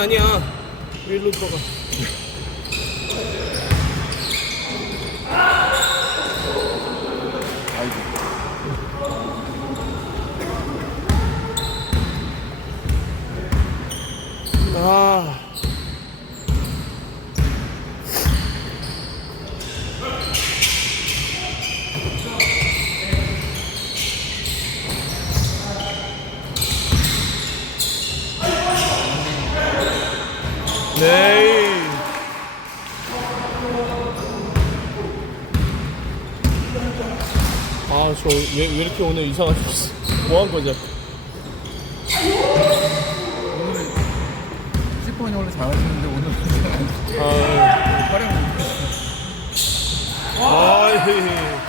아니야 일로 들어가 아이고. 아 아, 저, 왜, 왜 이렇게 오늘 이상하게 뭐 한 거죠? 오늘 10번이 원래 잘하시는데 오늘 아, 활약 아, 예.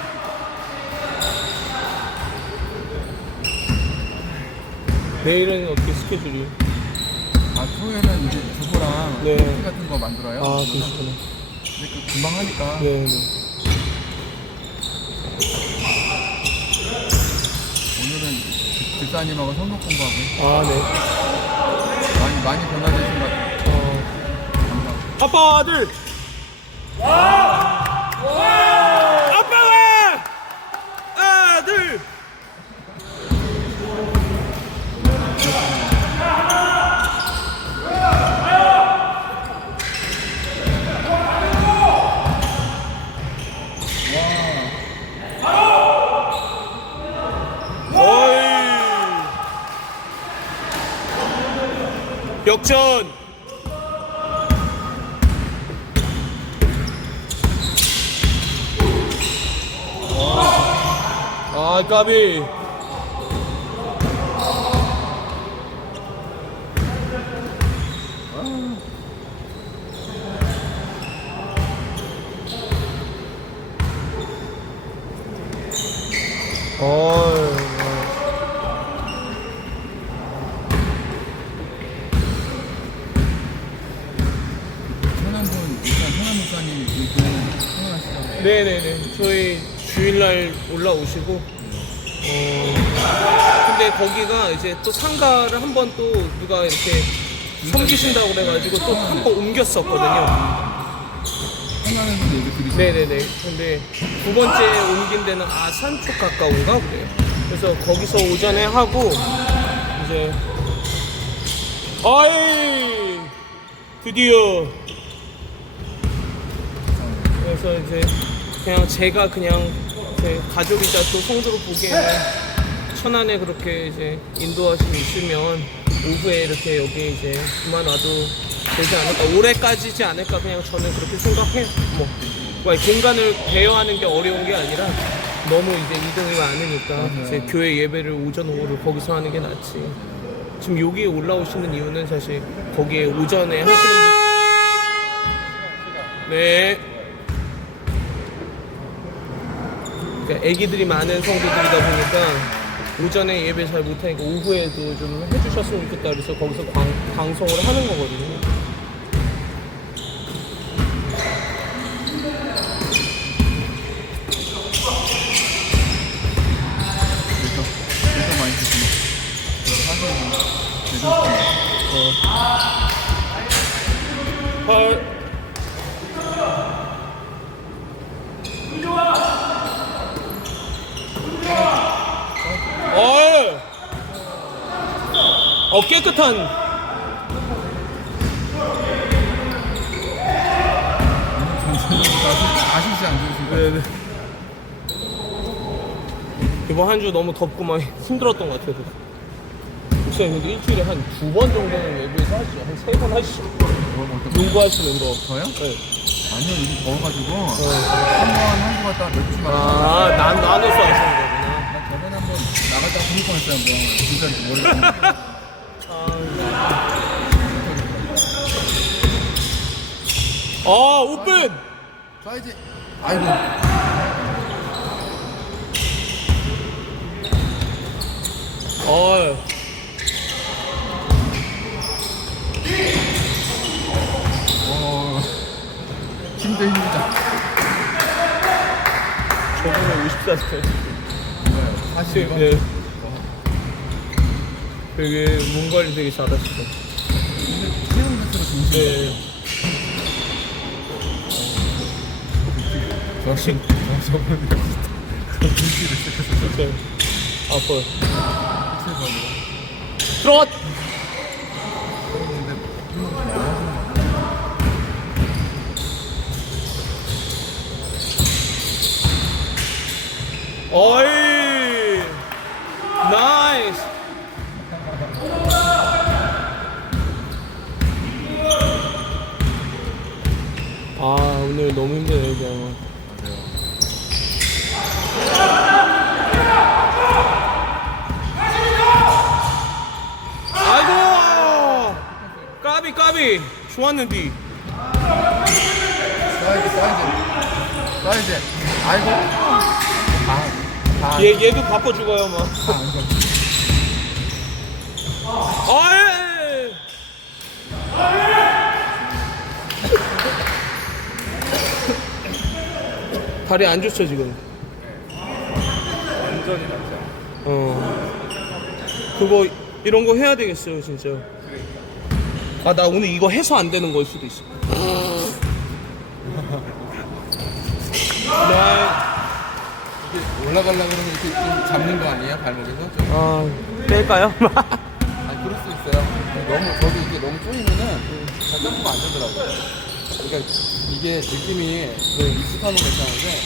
내일은 어떻게 스케줄이? 아 토요일은 이제 두부랑 네. 커피 같은 거 만들어요. 아, 그러시구나. 근데 그 금방 하니까 네, 네. 오늘은 집사님하고 성격 공부하고 아, 네. 많이 많이 변화되신 것 같아요. 어. 감사합니다. 아빠 아들. 아빠가 아들. 어이. 역전. 아 까비. 어이 천안분 일단 천안 목사님 이렇게 천안하시다고 네네네. 저희 주일날 올라오시고 어 근데 거기가 이제 또 상가를 한 번 또 누가 이렇게 섬기신다고 그래가지고 또 한 번 옮겼었거든요. 네네네. 근데 두 번째 옮긴 데는 아산 쪽 가까운가 그래요. 그래서 거기서 오전에 하고 이제 아이 드디어 그래서 이제 그냥 제가 그냥 제 가족이자 또 성도로 보기에는 천안에 그렇게 이제 인도하심이 있으면 오후에 이렇게 여기 이제 그만 와도 되지 않을까. 올해까지지 않을까 그냥 저는 그렇게 생각해요. 뭐뭐 공간을 대여하는 게 어려운 게 아니라 너무 이제 이동이 많으니까 이제 교회 예배를 오전 오후를 거기서 하는 게 낫지. 지금 여기에 올라오시는 이유는 사실 거기에 오전에 하시는 분 네. 그러니까 아기들이 많은 성도들이다 보니까 오전에 예배 잘 못하니까 오후에도 좀 해주셨으면 좋겠다 그래서 거기서 광, 방송을 하는 거거든요. 그래서 그래서 많이 드시네. 사실은 대전 헐. 어이. 어 깨끗한 아시지 않으신 거 네네. 이번 한 주 너무 덥고 많이 힘들었던 것 같아요. 목사님 근데 일주일에 한 두 번 정도는 예배에서 하시죠. 한 세 번 하시죠. 뭐 어떤 요구하시는 거. 저요? 네. 아니요 요즘 더워가지고 한번 한주 갔다 며칠 만에 아, 난, 나눠서 하시는 거구나. 나 저번에 한번 나갔다 부를 뻔했어요 뭐 진짜 모르겠어 아, 오픈! 쏴야지 아이고. 어 힘도 힘들다 저분은 54세. 사실 네. 되게 몸 관리 되게 잘하시고. 체형도 네. 저 저- 저번에 불씨를 시켰었죠. 네. 아파요. 근데 어이! 아, 오늘 너무 힘드네, 그냥. 까비, 까비! 좋았는데. 사이즈 사이즈 사이즈. 아이고. 아. 아. 얘, 얘도 바빠 죽어요, 막. 아, 안 돼. 어이! 다리 안 좋죠, 지금? 완전히 맞죠. 어. 그거 이런 거 해야 되겠어요, 진짜. 아, 나 오늘 이거 해서 안 되는 걸 수도 있어. 나, 이게 올라가려고 그러면 이렇게 좀 잡는 거 아니에요? 발목에서? 좀. 아, 뺄까요? 아니 그럴 수 있어요. 너무 저도 이게 너무 쪼이면은 잘 점프가 안 되더라고요. 그러니까 이게 느낌이 그 익숙하면 괜찮은데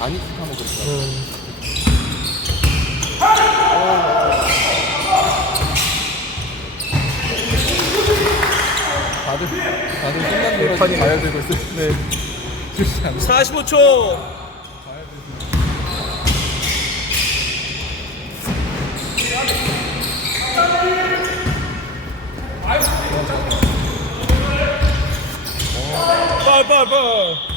안 익숙하면. 음. 다들 다들 생각대로 지금 판이네. 가야 되고 있어요. 네. 그렇지 않나? 45초! 빨리, 빨리, 빨리.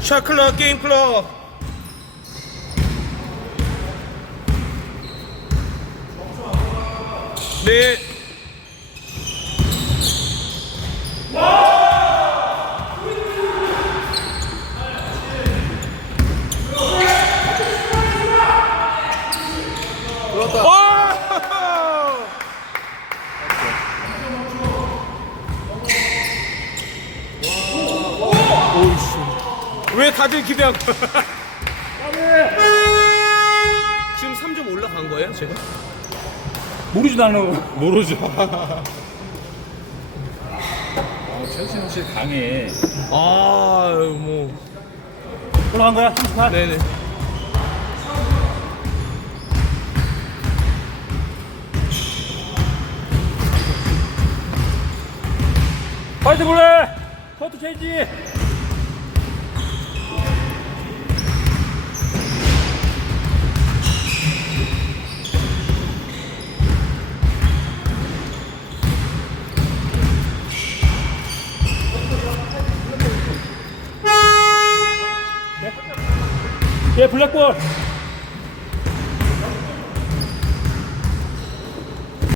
샤클럽 게임 클럽 네 들어왔다. 와! 오이씨 왜 다들 기대하고 지금 3점 올라간 거예요 제가? 모르지도 않아. 모르죠 어, 최진호 씨 강해. 아 뭐 올라간 거야? 38? 네네 파이트 볼래! 커트 체인지! 예, 블랙볼!